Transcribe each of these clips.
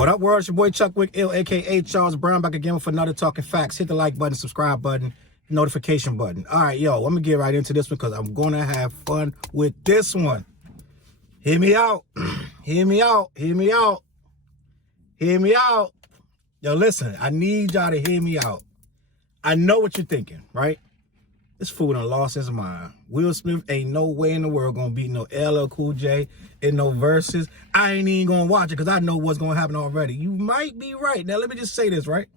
What up, world? It's your boy Chuck Wick Ill, aka Charles Brown, back again for another Talking Facts. Hit the like button, subscribe button, notification button. All right, yo, I'm gonna get right into this one because I'm gonna have fun with this one. Hear me out. Hear me out. Hear me out. Hear me out. Yo, listen, I need y'all to hear me out. I know what you're thinking, right? This fool done lost his mind. Will Smith ain't no way in the world gonna beat no LL Cool J in no verses. I ain't even gonna watch it because I know what's gonna happen already. You might be right. Now, let me just say this, right?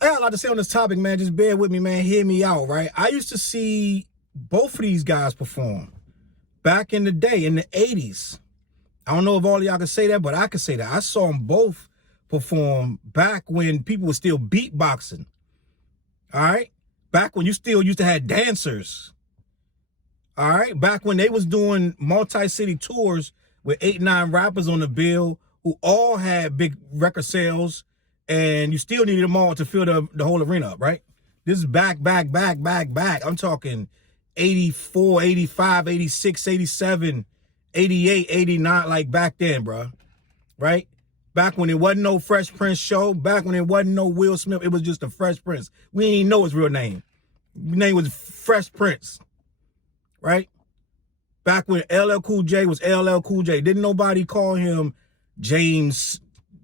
I got a lot to say on this topic, man. Just bear with me, man. Hear me out, right? I used to see both of these guys perform back in the day, in the 80s. I don't know if all of y'all can say that, but I can say that. I saw them both perform back when people were still beatboxing, all right? Back when you still used to have dancers, all right? Back when they was doing multi-city tours with 8, 9 rappers on the bill who all had big record sales, and you still needed them all to fill the whole arena up, right? This is back. I'm talking 84, 85, 86, 87, 88, 89, like back then, bro, right? Back when it wasn't no Fresh Prince show, back when it wasn't no Will Smith, it was just a Fresh Prince. We didn't even know his real name. His name was Fresh Prince, right? Back when LL Cool J was LL Cool J. Didn't nobody call him James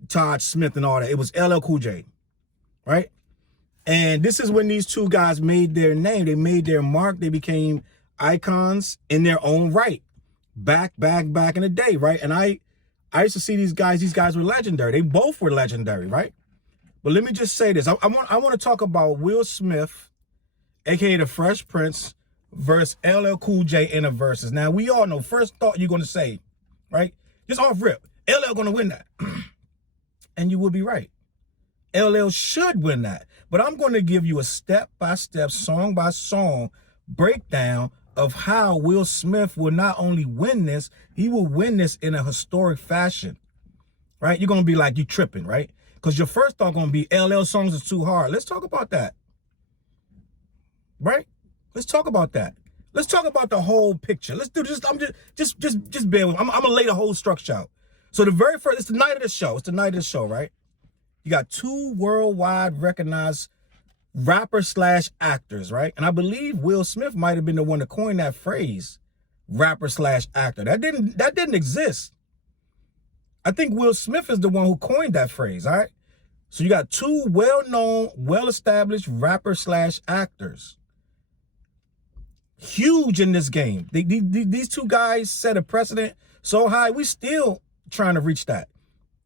Todd Smith and all that. It was LL Cool J, right? And this is when these two guys made their name. They made their mark. They became icons in their own right. Back in the day, right? And I used to see these guys were legendary. They both were legendary, right? But let me just say this. I want to talk about Will Smith, aka the Fresh Prince, versus LL Cool J in a versus. Now, we all know, first thought you're going to say, right? Just off rip, LL going to win that. And you will be right. LL should win that. But I'm going to give you a step-by-step, song-by-song breakdown of how Will Smith will not only win this, he will win this in a historic fashion, right? You're going to be like, you tripping, right? Because your first thought going to be LL songs is too hard. Let's talk about that, right? Let's talk about that. Let's talk about the whole picture. Let's do this. Just bear with me. I'm going to lay the whole structure out. So the very first, it's the night of the show. It's the night of the show, right? You got 2 worldwide recognized rapper/actors, right? And I believe Will Smith might have been the one to coin that phrase, rapper/actor. That didn't exist. I think Will Smith is the one who coined that phrase, all right? So you got 2 well-known, well-established rapper/actors. Huge in this game. These 2 guys set a precedent so high, we still trying to reach that.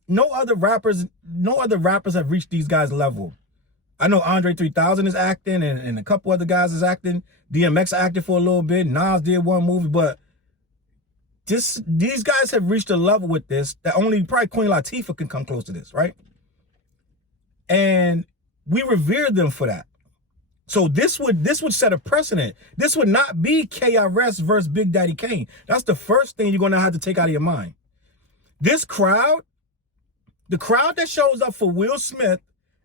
No other rappers have reached these guys' level. I know Andre 3000 is acting, and a couple other guys is acting. DMX acted for a little bit. Nas did one movie, but these guys have reached a level with this that only probably Queen Latifah can come close to this, right? And we revere them for that. So this would set a precedent. This would not be KRS versus Big Daddy Kane. That's the first thing you're going to have to take out of your mind. This crowd, the crowd that shows up for Will Smith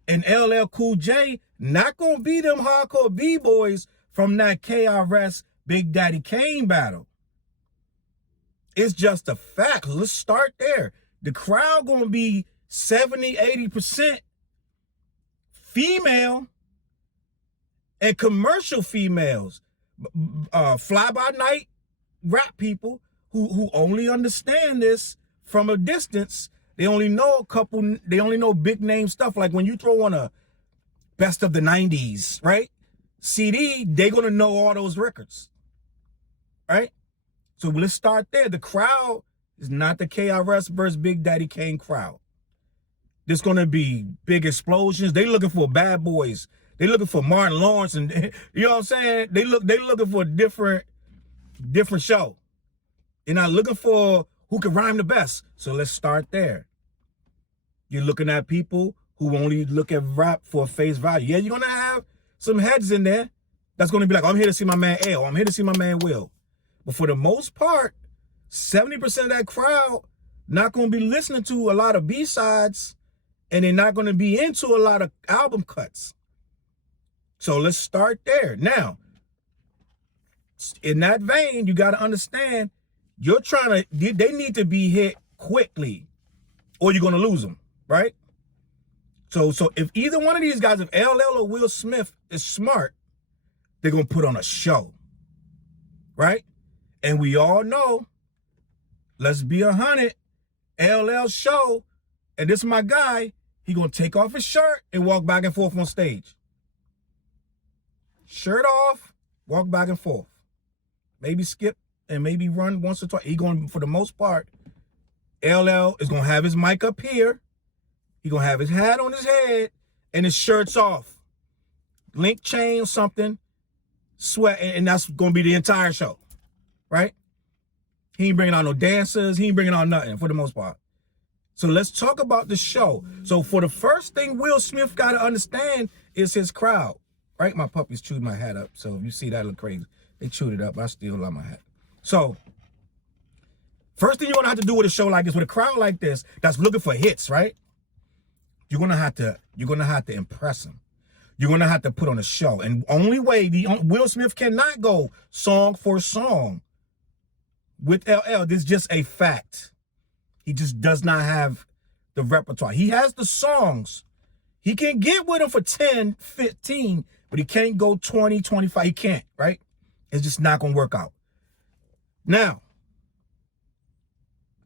and LL Cool J, not going to be them hardcore B-boys from that KRS Big Daddy Kane battle. It's just a fact. Let's start there. The crowd going to be 70, 80% female and commercial females. Fly-by-night rap people who only understand this from a distance. They only know big name stuff. Like when you throw on a best of the 90s, right? CD, they're going to know all those records, right? So let's start there. The crowd is not the KRS versus Big Daddy Kane crowd. There's going to be big explosions. They looking for bad boys. They looking for Martin Lawrence, and you know what I'm saying? They looking for a different show. They're not looking for who can rhyme the best. So let's start there. You're looking at people who only look at rap for face value. Yeah, you're going to have some heads in there that's going to be like, I'm here to see my man L. I'm here to see my man Will. But for the most part, 70% of that crowd not going to be listening to a lot of B-sides, and they're not going to be into a lot of album cuts. So let's start there. Now, in that vein, you got to understand, they need to be hit quickly. or you're gonna lose them, right? So if either one of these guys, if LL or Will Smith is smart, they're gonna put on a show, right? And we all know, let's be 100, LL show, and this is my guy, he gonna take off his shirt and walk back and forth on stage. Shirt off, walk back and forth. Maybe skip and maybe run once or twice. He going, for the most part, LL is gonna have his mic up here. He gonna have his hat on his head and his shirt's off. Link chain or something, sweat, and that's gonna be the entire show, right? He ain't bringing out no dancers. He ain't bringing out nothing for the most part. So let's talk about the show. So for the first thing Will Smith got to understand is his crowd, right? My puppies chewed my hat up. So if you see that, look crazy. They chewed it up. I still love my hat. So first thing you're going to have to do with a show like this, with a crowd like this, that's looking for hits, right? You're going to have to impress them. You're going to have to put on a show. And only way, Will Smith cannot go song for song with LL. This is just a fact. He just does not have the repertoire. He has the songs. He can get with them for 10, 15, but he can't go 20, 25. He can't, right? It's just not going to work out. Now,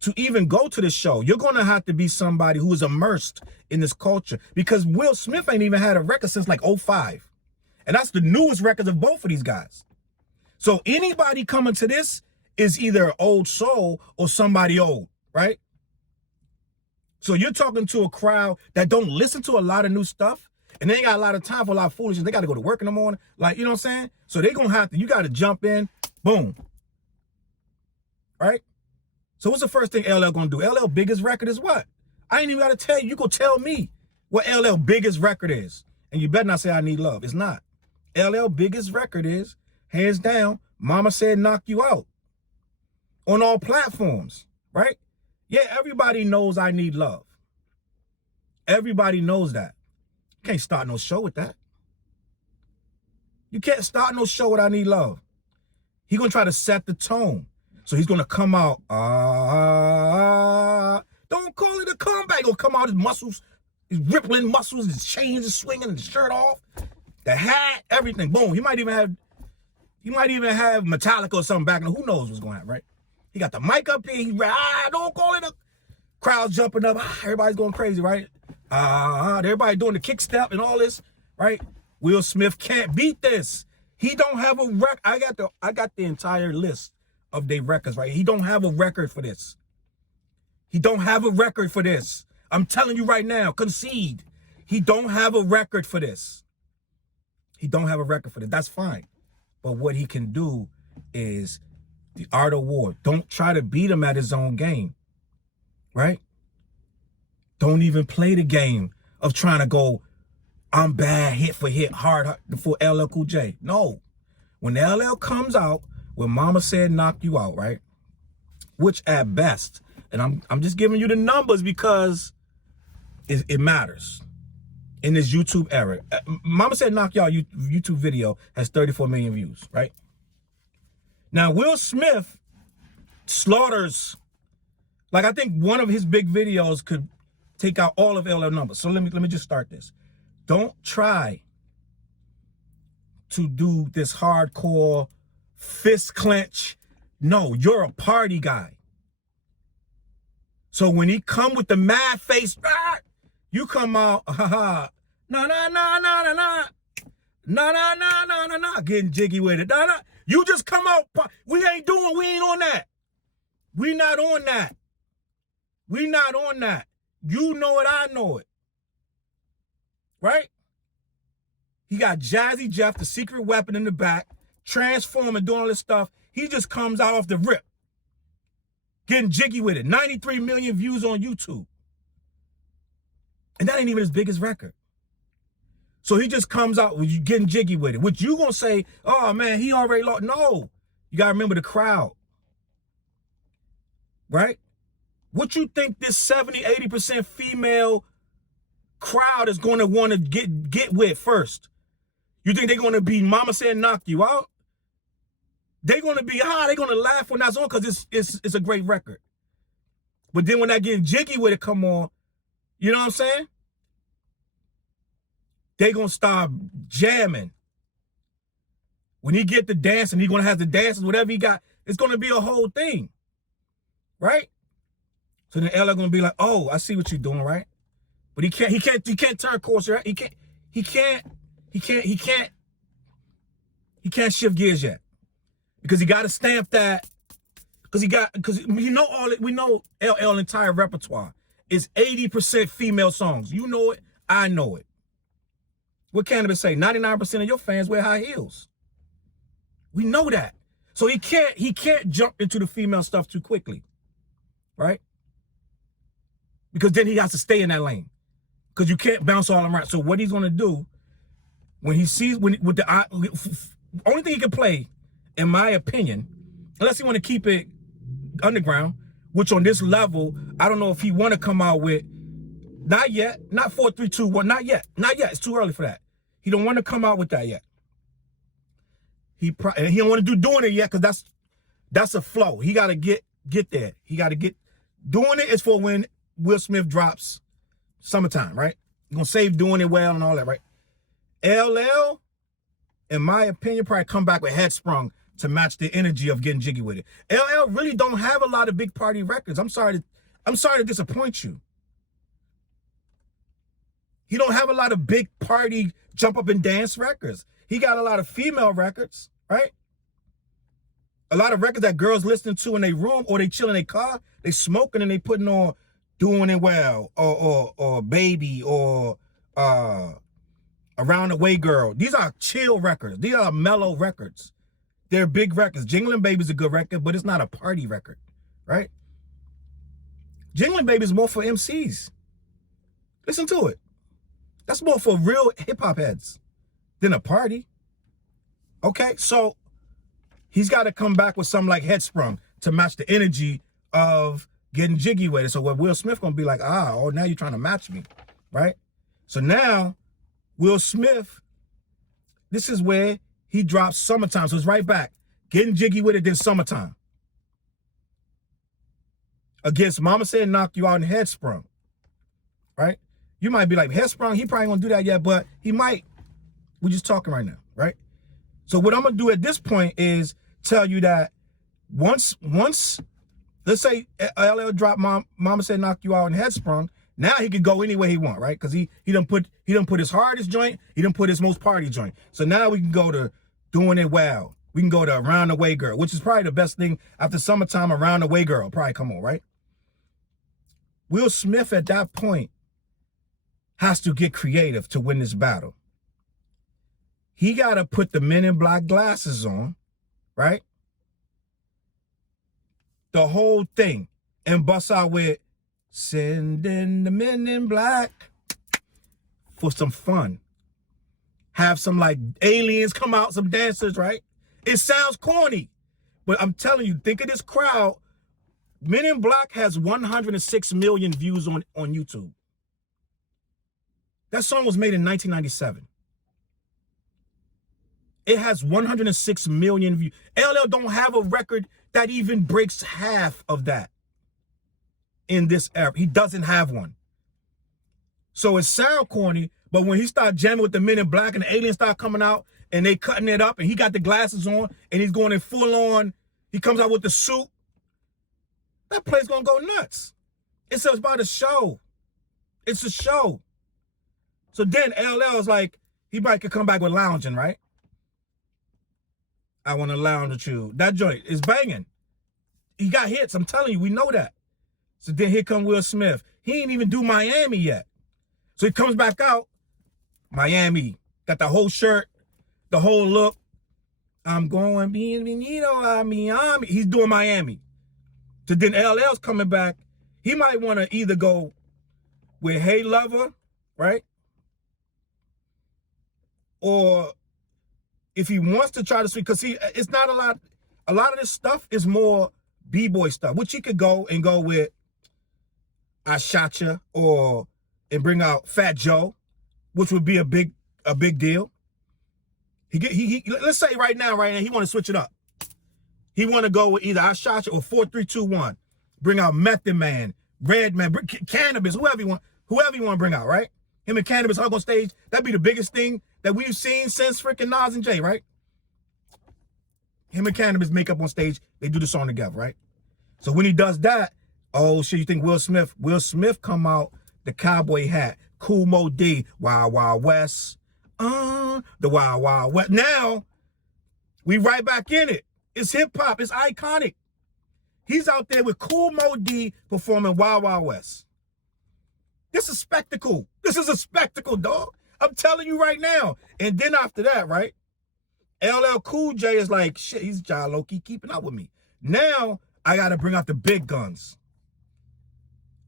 to even go to this show, you're going to have to be somebody who is immersed in this culture, because Will Smith ain't even had a record since like 05. And that's the newest records of both of these guys. So anybody coming to this is either an old soul or somebody old, right? So you're talking to a crowd that don't listen to a lot of new stuff, and they ain't got a lot of time for a lot of foolishness. They got to go to work in the morning. Like, you know what I'm saying? So they're going to have to, you got to jump in, boom. Right? So what's the first thing LL going to do? LL biggest record is what? I ain't even got to tell you. You go tell me what LL biggest record is. And you better not say I Need Love. It's not. LL biggest record is, hands down, Mama Said Knock You Out. On all platforms, right? Yeah, everybody knows I Need Love. Everybody knows that. You can't start no show with that. You can't start no show with I Need Love. He's going to try to set the tone. So he's going to come out, don't call it a comeback. He's going to come out, his muscles, his rippling muscles, his chains is swinging, his shirt off, the hat, everything. Boom. He might even have Metallica or something back. Who knows what's going to happen, right? He got the mic up here. He don't call it a crowd jumping up. Everybody's going crazy, right? Everybody doing the kick step and all this, right? Will Smith can't beat this. He don't have a record. I got the entire list of their records, right? He don't have a record for this. He don't have a record for this. I'm telling you right now, concede. He don't have a record for this. He don't have a record for this. That's fine. But what he can do is the art of war. Don't try to beat him at his own game, right? Don't even play the game of trying to go, I'm bad, hit for hit, hard for LL Cool J. No. When LL comes out, when Mama Said Knock You Out, right? Which at best, and I'm just giving you the numbers because it matters in this YouTube era. Mama Said Knock You Out YouTube video has 34 million views, right? Now, Will Smith slaughters, like I think one of his big videos could take out all of LL numbers. So let me just start this. Don't try to do this hardcore fist clench. No, you're a party guy. So when he come with the mad face, you come out, no, getting jiggy with it. You just come out. We ain't on that. We not on that. We not on that. You know it, I know it. Right? He got Jazzy Jeff, the secret weapon in the back, transforming, doing all this stuff. He just comes out off the rip. Getting jiggy with it. 93 million views on YouTube. And that ain't even his biggest record. So he just comes out with you getting jiggy with it. Which you gonna say, oh man, he already lost. No. You gotta remember the crowd. Right? What you think this 70, 80% female crowd is gonna wanna get with first? You think they're gonna be Mama Said Knock You Out? They're gonna be, they're gonna laugh when that's on because it's a great record. But then when that getting jiggy with it come on, you know what I'm saying? They gonna start jamming. When he get the dancing, he gonna have the dances, whatever he got, it's gonna be a whole thing. Right? So then LL gonna be like, oh, I see what you're doing, right? But he can't turn course, right? He can't shift gears yet. Because he gotta stamp that. Because we know LL entire repertoire is 80% female songs. You know it, I know it. What Cannabis say? 99% of your fans wear high heels. We know that. So he can't jump into the female stuff too quickly. Right? Because then he has to stay in that lane. Because you can't bounce all around. So what he's gonna do when he sees with the only thing he can play, in my opinion, unless he want to keep it underground, which on this level, I don't know if he want to come out with, not yet, not 4, 3, 2, 1, not yet, it's too early for that. He don't want to come out with that yet. He don't want to doing it yet because that's a flow. He got to get there. He got to get, doing it is for when Will Smith drops Summertime, right? You're going to save Doing It Well and all that, right? LL, in my opinion, probably come back with Headsprung to match the energy of getting jiggy with it. LL really don't have a lot of big party records. I'm sorry to disappoint you. He don't have a lot of big party jump up and dance records. He got a lot of female records, right? A lot of records that girls listen to in their room or they chill in their car, they smoking and they putting on Doing It Well or Baby or Around the Way Girl. These are chill records. These are mellow records. They're big records. Jingling Baby's a good record, but it's not a party record, right? Jingling Baby is more for MCs. Listen to it. That's more for real hip-hop heads than a party. Okay, so he's got to come back with something like Headsprung to match the energy of getting jiggy with it. So what Will Smith gonna be like, oh, now you're trying to match me, right? So now Will Smith, this is where he drops Summertime. So it's right back. Getting jiggy with it, then Summertime. Against Mama Said Knock You Out and Headsprung, right? You might be like, Headsprung, he probably won't do that yet, but he might. We're just talking right now, right? So what I'm gonna do at this point is tell you that once, let's say LL drop Mama Said Knock You Out and Headsprung, now he can go any way he want, right? Because he done put his hardest joint, he done put his most party joint. So now we can go to Doing It Well. We can go to Around the Way Girl, which is probably the best thing after Summertime. Around the Way Girl probably come on, right? Will Smith at that point has to get creative to win this battle. He got to put the Men in Black glasses on, right? The whole thing, and bust out with Sending the Men in Black for some fun. Have some like aliens come out, some dancers, right? It sounds corny, but I'm telling you, think of this crowd. Men in Black has 106 million views on YouTube. That song was made in 1997. It has 106 million views. LL don't have a record that even breaks half of that in this era. He doesn't have one. So it sound corny, but when he start jamming with the Men in Black and the aliens start coming out and they cutting it up and he got the glasses on and he's going in full on, he comes out with the suit, that place gonna go nuts. It's about a show. It's a show. So then LL is like, he might could come back with Lounging, right? I want to lounge with you. That joint is banging. He got hits, I'm telling you, we know that. So then here come Will Smith. He ain't even do Miami yet. So he comes back out, Miami, got the whole shirt, the whole look. I'm going, Miami. He's doing Miami. So then LL's coming back. He might want to either go with Hey Lover, right? Or if he wants to try to speak, because it's not a lot of this stuff is more B-boy stuff, which he could go with I Shot Ya and bring out Fat Joe, which would be a big deal. He let's say right now he want to switch it up. He want to go with either I Shot Ya or 4, 3, 2, 1. Bring out Method Man, Redman, Cannabis, whoever you want to bring out, right? Him and Cannabis hug on stage. That'd be the biggest thing that we've seen since freaking Nas and Jay, right? Him and Cannabis make up on stage. They do the song together, right? So when he does that, oh shit, you think Will Smith come out, the cowboy hat, Cool Mo D, Wild Wild West, the Wild Wild West. Now, we right back in it. It's hip hop, it's iconic. He's out there with Cool Mo D performing Wild Wild West. This is spectacle. This is a spectacle, dog. I'm telling you right now. And then after that, right? LL Cool J is like, shit, he's John Loki keeping up with me. Now, I got to bring out the big guns.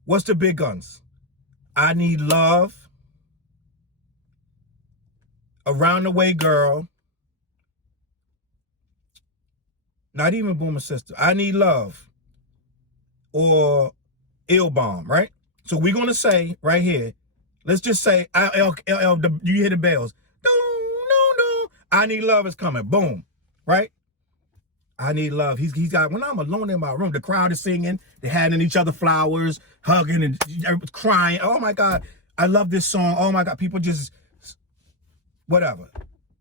What's the big guns? I Need Love. Around the Way Girl. Not even Boomer Sister. I Need Love. Or Ill Bomb, right? So we're going to say right here, let's just say, you hear the bells. I Need Love is coming. Boom. Right? I Need Love. He's got, when I'm alone in my room, the crowd is singing. They're handing each other flowers, hugging and crying. Oh my God. I love this song. Oh my God. People just, whatever.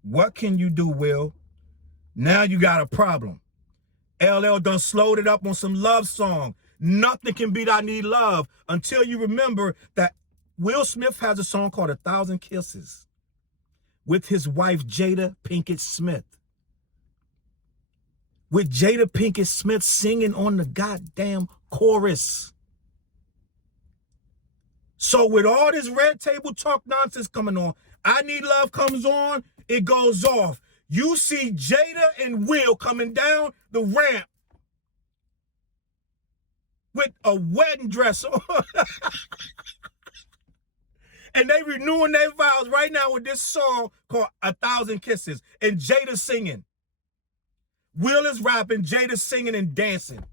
What can you do, Will? Now you got a problem. LL done slowed it up on some love song. Nothing can beat I Need Love until you remember that Will Smith has a song called 1,000 Kisses with his wife, Jada Pinkett Smith. With Jada Pinkett Smith singing on the goddamn chorus. So with all this red table talk nonsense coming on, I Need Love comes on, it goes off. You see Jada and Will coming down the ramp with a wedding dress on. And they renewing their vows right now with this song called 1,000 Kisses. And Jada singing. Will is rapping, Jada singing and dancing.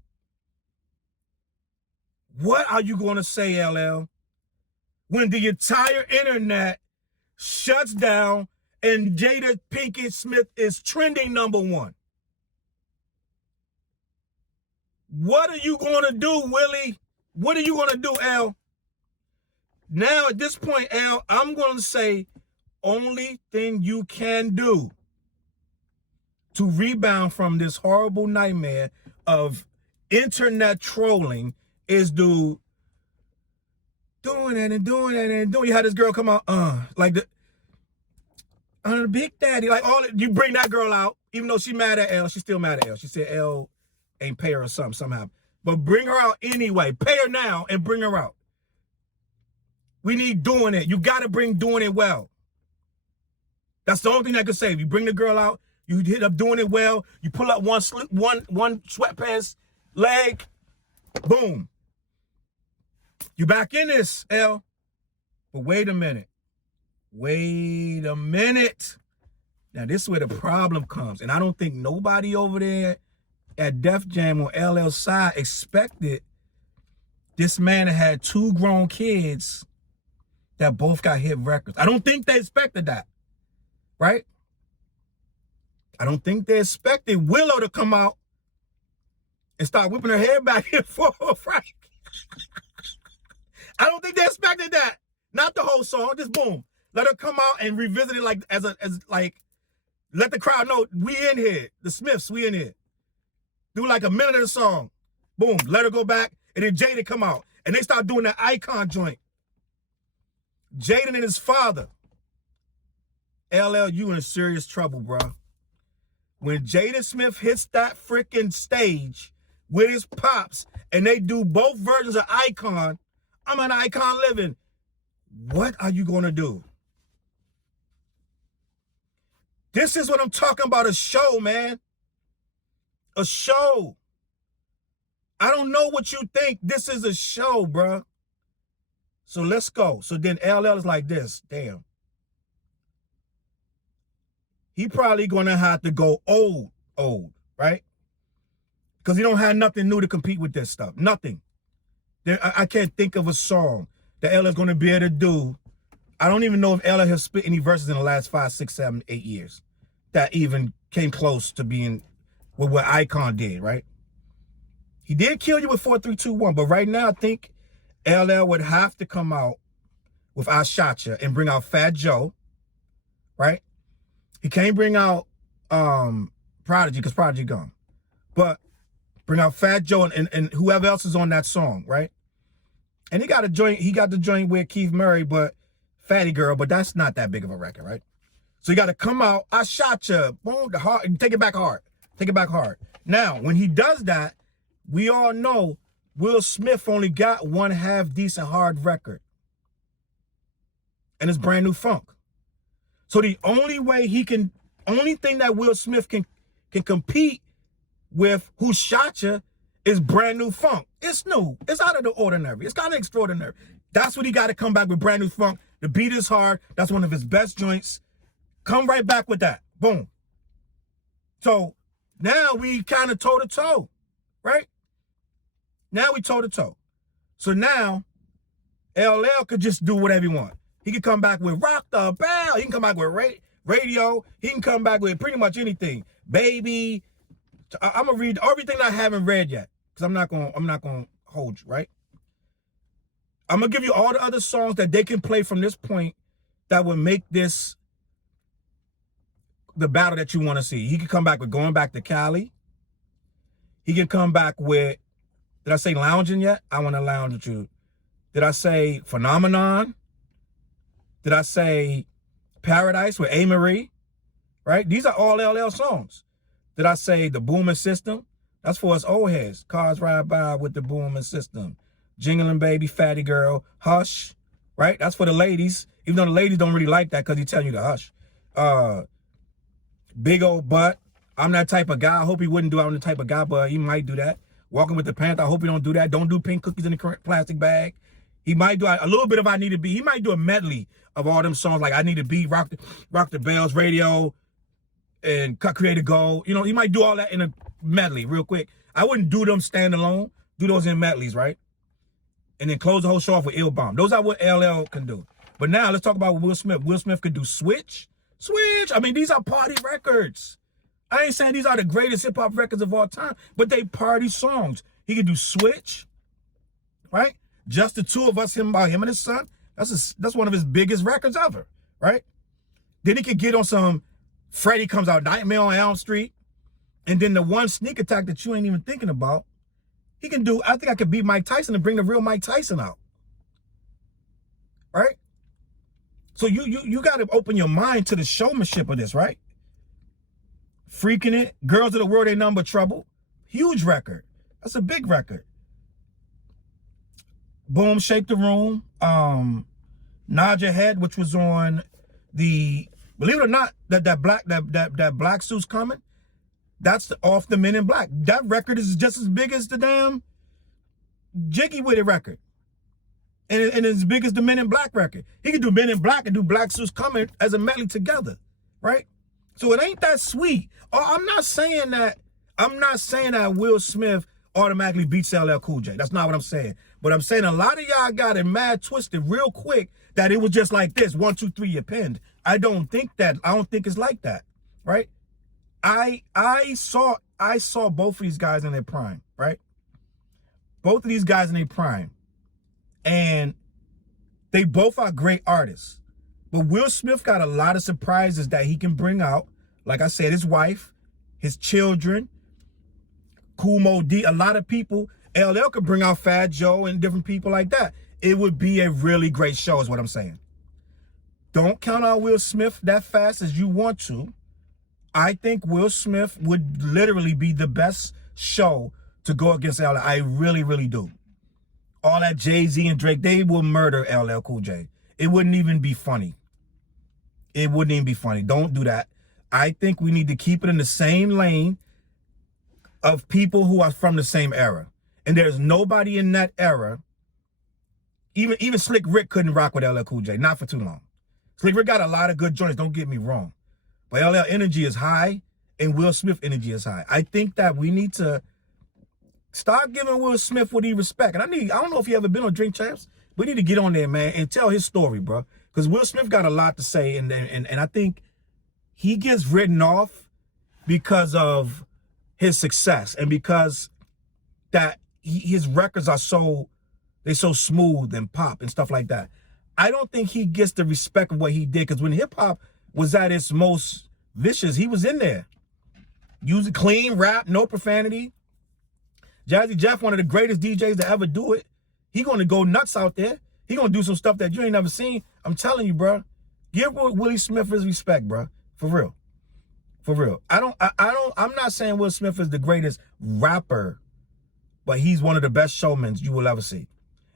What are you going to say, LL? When the entire internet shuts down and Jada Pinkett Smith is trending #1. What are you going to do, Willie? What are you going to do, L? Now, at this point, L, I'm going to say only thing you can do to rebound from this horrible nightmare of internet trolling is doing that and doing that and doing. You had this girl come out, like the Big Daddy, like all you bring that girl out, even though she mad at L, she's still mad at L. She said L ain't pay her or something somehow. But bring her out anyway. Pay her now and bring her out. We need Doing It. You got to bring Doing It well. That's the only thing that can save. You bring the girl out, you hit up Doing It well, you pull up one sweatpants leg, boom. You back in this, L. But wait a minute. Wait a minute. Now, this is where the problem comes. And I don't think nobody over there at Def Jam on LL's side expected this man that had 2 grown kids that both got hit records. I don't think they expected that, right? I don't think they expected Willow to come out and start whipping her hair back and forth, right? I don't think they expected that. Not the whole song, just boom. Let her come out and revisit it like as let the crowd know we in here. The Smiths, we in here. Do like a minute of the song. Boom, let her go back. And then Jada come out. And they start doing that icon joint. Jaden and his father. LL, you in serious trouble, bro. When Jaden Smith hits that freaking stage with his pops and they do both versions of Icon, I'm an Icon living. What are you going to do? This is what I'm talking about, a show, man. A show. I don't know what you think. This is a show, bro. So let's go. So then LL is like this. Damn. He probably going to have to go old, right? Because he don't have nothing new to compete with this stuff. Nothing. I can't think of a song that LL is going to be able to do. I don't even know if LL has spit any verses in the last 5, 6, 7, 8 years that even came close to being with what Icon did, right? He did kill you with 4, 3, 2, 1, but right now I think LL would have to come out with I Shot Ya and bring out Fat Joe, right? He can't bring out Prodigy because Prodigy gone. But bring out Fat Joe and whoever else is on that song, right? And he got the joint with Keith Murray, but Fatty Girl, but that's not that big of a record, right? So you got to come out, I Shot Ya, boom, the hard, take it back hard. Take it back hard. Now, when he does that, we all know Will Smith only got one half decent hard record. And it's Brand New Funk. So the only thing that Will Smith can compete with Who Shot Ya is Brand New Funk. It's new. It's out of the ordinary. It's kind of extraordinary. That's what he got to come back with, Brand New Funk. The beat is hard. That's one of his best joints. Come right back with that. Boom. So now we kind of toe-to-toe, right? Now we toe-to-toe. So now LL could just do whatever he wants. He can come back with Rock the Bell. He can come back with Radio. He can come back with pretty much anything. Baby. I'm gonna read everything I haven't read yet, because I'm not gonna hold you, right? I'm gonna give you all the other songs that they can play from this point that would make this the battle that you want to see. He could come back with Going Back to Cali. He can come back with, did I say Lounging yet? I Want to Lounge with You. Did I say Phenomenon? Did I say Paradise with A. Marie? Right? These are all LL songs. Did I say The Booming System? That's for us old heads. Cars Ride By with the Booming System. Jingling Baby, Fatty Girl, Hush. Right? That's for the ladies. Even though the ladies don't really like that because he's telling you to hush. Big Old Butt. I'm that type of guy. I hope he wouldn't do it. I'm the type of guy, but he might do that. Walking with the Panther. I hope he don't do that. Don't do pink cookies in the plastic bag. He might do a little bit of I Need to Be. He might do a medley of all them songs like I Need to Be, Rock the Bells, Radio, and Create a Goal. You know, he might do all that in a medley real quick. I wouldn't do them standalone. Do those in medleys, right? And then close the whole show off with Ill Bomb. Those are what LL can do. But now let's talk about Will Smith. Will Smith could do Switch. I mean, these are party records. I ain't saying these are the greatest hip-hop records of all time, but they party songs. He could do Switch, right? Just the Two of Us, him and his son. That's one of his biggest records ever, right? Then he could get on some Freddie Comes Out, Nightmare on Elm Street, and then the one sneak attack that you ain't even thinking about. He can do, I think I could beat Mike Tyson and bring the real Mike Tyson out, right? So you got to open your mind to the showmanship of this, right? Freaking It, Girls of the World Ain't Nothing But Trouble. Huge record. That's a big record. Boom, Shake the Room. Nod Your Head, which was on the, believe it or not, that BLACCCK's Coming. That's off the Men in Black. That record is just as big as the damn Jiggy With It record. And as big as the Men in Black record. He could do Men in Black and do BLACCCK's Coming as a medley together, right? So it ain't that sweet. I'm not saying that Will Smith automatically beats LL Cool J. That's not what I'm saying. But I'm saying a lot of y'all got it mad twisted real quick that it was just like this, 1, 2, 3, you pinned. I don't think it's like that, right? I saw both of these guys in their prime, right? Both of these guys in their prime. And they both are great artists. But Will Smith got a lot of surprises that he can bring out. Like I said, his wife, his children, Kool Moe Dee, a lot of people. LL could bring out Fat Joe and different people like that. It would be a really great show is what I'm saying. Don't count out Will Smith that fast as you want to. I think Will Smith would literally be the best show to go against LL. I really, really do. All that Jay-Z and Drake, they will murder LL Cool J. It wouldn't even be funny. It wouldn't even be funny. Don't do that. I think we need to keep it in the same lane of people who are from the same era. And there's nobody in that era, even Slick Rick couldn't rock with LL Cool J, not for too long. Slick Rick got a lot of good joints, don't get me wrong. But LL energy is high and Will Smith energy is high. I think that we need to start giving Will Smith what he respect. And I don't know if you ever been on Drink Champs. We need to get on there, man, and tell his story, bro. Because Will Smith got a lot to say, and I think he gets written off because of his success and because that his records are so They so smooth and pop and stuff like that. I don't think he gets the respect of what he did, because when hip hop was at its most vicious, he was in there. Using clean rap, no profanity. Jazzy Jeff, one of the greatest DJs to ever do it. He gonna go nuts out there. He gonna do some stuff that you ain't never seen. I'm telling you, bro. Give Willie Smith his respect, bro. For real. For real. I'm not saying Will Smith is the greatest rapper, but he's one of the best showmen you will ever see.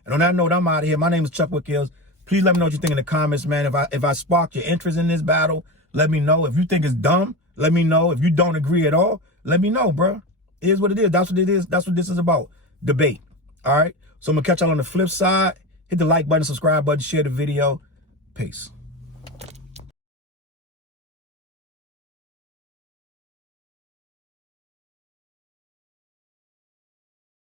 And on that note, I'm out of here. My name is Chuck Wickills. Please let me know what you think in the comments, man. If I sparked your interest in this battle, let me know. If you think it's dumb, let me know. If you don't agree at all, let me know, bro. It is what it is. That's what it is. That's what this is about. Debate. All right? So I'm going to catch y'all on the flip side. Hit the like button, subscribe button, share the video. Peace.